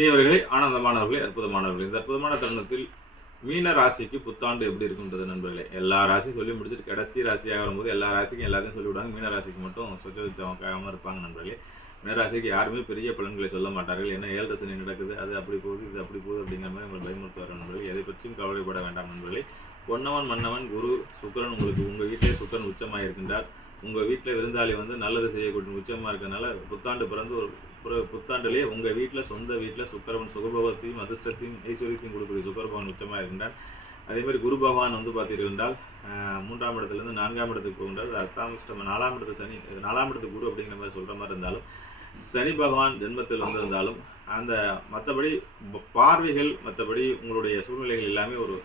இனியவர்களே ஆனந்தமானவர்களே அற்புதமானவர்களே இந்த அற்புதமான தருணத்தில் மீன ராசிக்கு புத்தாண்டு எப்படி இருக்குன்றது நண்பர்களே எல்லா ராசியும் சொல்லி முடிச்சுட்டு கடைசி ராசியாக வரும்போது எல்லா ராசிக்கும் எல்லாத்தையும் சொல்லிவிடுவாங்க மீன ராசிக்கு மட்டும் சொச்ச இருப்பாங்க நண்பர்களே. மீன ராசிக்கு யாருமே பெரிய பலன்களை சொல்ல மாட்டார்கள். என்ன ஏழு ரசனை நடக்குது அது அப்படி போகுது இது அப்படி போகுது அப்படிங்கிற மாதிரி உங்களை பயமுறுத்துவார் நண்பர்களே. எதை பற்றியும் கவலைப்பட வேண்டாம் நண்பர்களே. பொன்னவன் மன்னவன் குரு சுக்கிரன் உங்களுக்கு உங்கள் வீட்டிலே சுக்கரன் உச்சமாக இருக்கின்றார் உங்கள் வீட்டில் விருந்தாளி வந்து நல்லது செய்யக்கூடிய உச்சமாக இருக்கிறதுனால புத்தாண்டு பிறந்து ஒரு புற- புத்தாண்டுலேயே உங்கள் வீட்டில் சொந்த வீட்டில் சுக்கரவன் சுகபோகத்தையும் அதிர்ஷ்டத்தையும் ஐஸ்வர்யத்தையும் கொடுக்கக்கூடிய சுக்கரபவன் உச்சமாக இருக்கின்றான். அதேமாதிரி குரு பகவான் வந்து பார்த்தீர்கள் என்றால் மூன்றாம் இடத்துலேருந்து நான்காம் இடத்துக்கு போகின்றது அர்த்தாம் இஷ்டம் நாலாம் இடத்து சனி நாலாம் இடத்து குரு அப்படிங்கிற மாதிரி சொல்கிற மாதிரி இருந்தாலும் சனி பகவான் ஜென்மத்தில் வந்திருந்தாலும் அந்த மற்றபடி பார்வைகள் மற்றபடி உங்களுடைய சூழ்நிலைகள் எல்லாமே ஒரு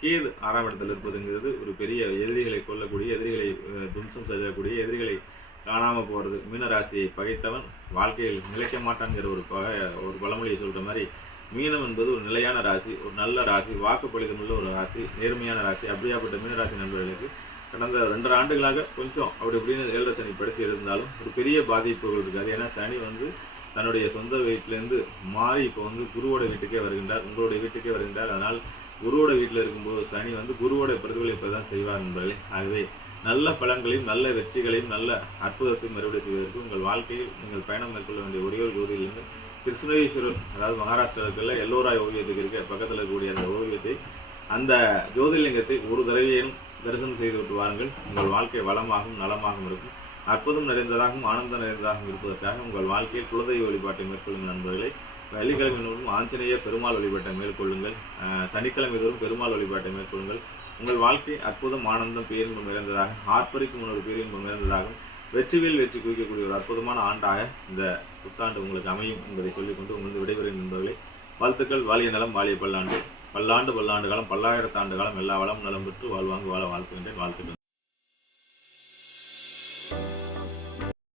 கேது ஆறாம் இடத்துல இருப்பதுங்கிறது ஒரு பெரிய எதிரிகளை கொல்லக்கூடிய எதிரிகளை தும்சம் செய்யக்கூடிய எதிரிகளை காணாமல் போகிறது மீனராசியை பகைத்தவன் வாழ்க்கையில் நிலைக்க மாட்டான்ங்கிற ஒரு பகை ஒரு பழமொழியை சொல்கிற மாதிரி மீனம் என்பது ஒரு நிலையான ராசி ஒரு நல்ல ராசி வாக்குப்பளிதமுள்ள ஒரு ராசி நேர்மையான ராசி. அப்படியாப்பட்ட மீனராசி நண்பர்களுக்கு கடந்த ரெண்டரை ஆண்டுகளாக கொஞ்சம் அப்படி இப்படின்னு ஏழரை சனி படுத்தி இருந்தாலும் ஒரு பெரிய பாதிப்புகள் இருக்காது. ஏன்னா சனி வந்து தன்னுடைய சொந்த வீட்டிலேருந்து மாறி இப்போ வந்து குருவோட வீட்டுக்கே வருகின்றார் உங்களுடைய வீட்டுக்கே வருகின்றார். அதனால் குருவோட வீட்டில் இருக்கும்போது சனி வந்து குருவோட பிரதிபலிப்பை தான் செய்வார் நண்பர்களே. ஆகவே நல்ல பலன்களையும் நல்ல வெற்றிகளையும் நல்ல அற்புதத்தையும் மறுபடியும் செய்வதற்கு உங்கள் வாழ்க்கையில் நீங்கள் பயணம் மேற்கொள்ள வேண்டிய ஒரே ஒரு கோவிலிருந்து கிருஷ்ணேஸ்வரர் அதாவது மகாராஷ்டிராவுக்குள்ள எல்லோராய் ஓவியத்துக்கு இருக்க பக்கத்தில் இருக்கக்கூடிய அந்த ஓவியத்தை அந்த ஜோதிலிங்கத்தை ஒரு தடவையும் தரிசனம் செய்து விட்டு வாருங்கள். உங்கள் வாழ்க்கை வளமாகவும் நலமாகவும் இருக்கும். அற்புதம் நிறைந்ததாகவும் ஆனந்தம் நிறைந்ததாகவும் இருப்பதற்காக உங்கள் வாழ்க்கையில் குலதெய்வ வழிபாட்டை மேற்கொள்ளும் நண்பர்களை. வெள்ளிக்கிழமை தோறும் ஆஞ்சநேய பெருமாள் வழிபாட்டை மேற்கொள்ளுங்கள். சனிக்கிழமை தோறும் பெருமாள் வழிபாட்டை மேற்கொள்ளுங்கள். உங்கள் வாழ்க்கை அற்புதம் ஆனந்தம் பேரின்பம் இறந்ததாக ஆர்ப்பரிக்கும் ஒரு பேரின்பம் இறந்ததாகவும் வெற்றிவேல் வெற்றி குவிக்கக்கூடிய ஒரு அற்புதமான ஆண்டாக இந்த புத்தாண்டு உங்களுக்கு அமையும் என்பதை சொல்லிக்கொண்டு உங்களுக்கு விடைபெறும் நண்பர்களே. வாழ்த்துக்கள். வாலிய நலம் வாலிய பல்லாண்டு. பல்லாண்டு பல்லாண்டு காலம் பல்லாயிரத்தாண்டு காலம் எல்லா வளம் நலம் பெற்று வாழ்வாங்க வாழ வாழ்த்துகின்றேன். வாழ்த்துக்கள்.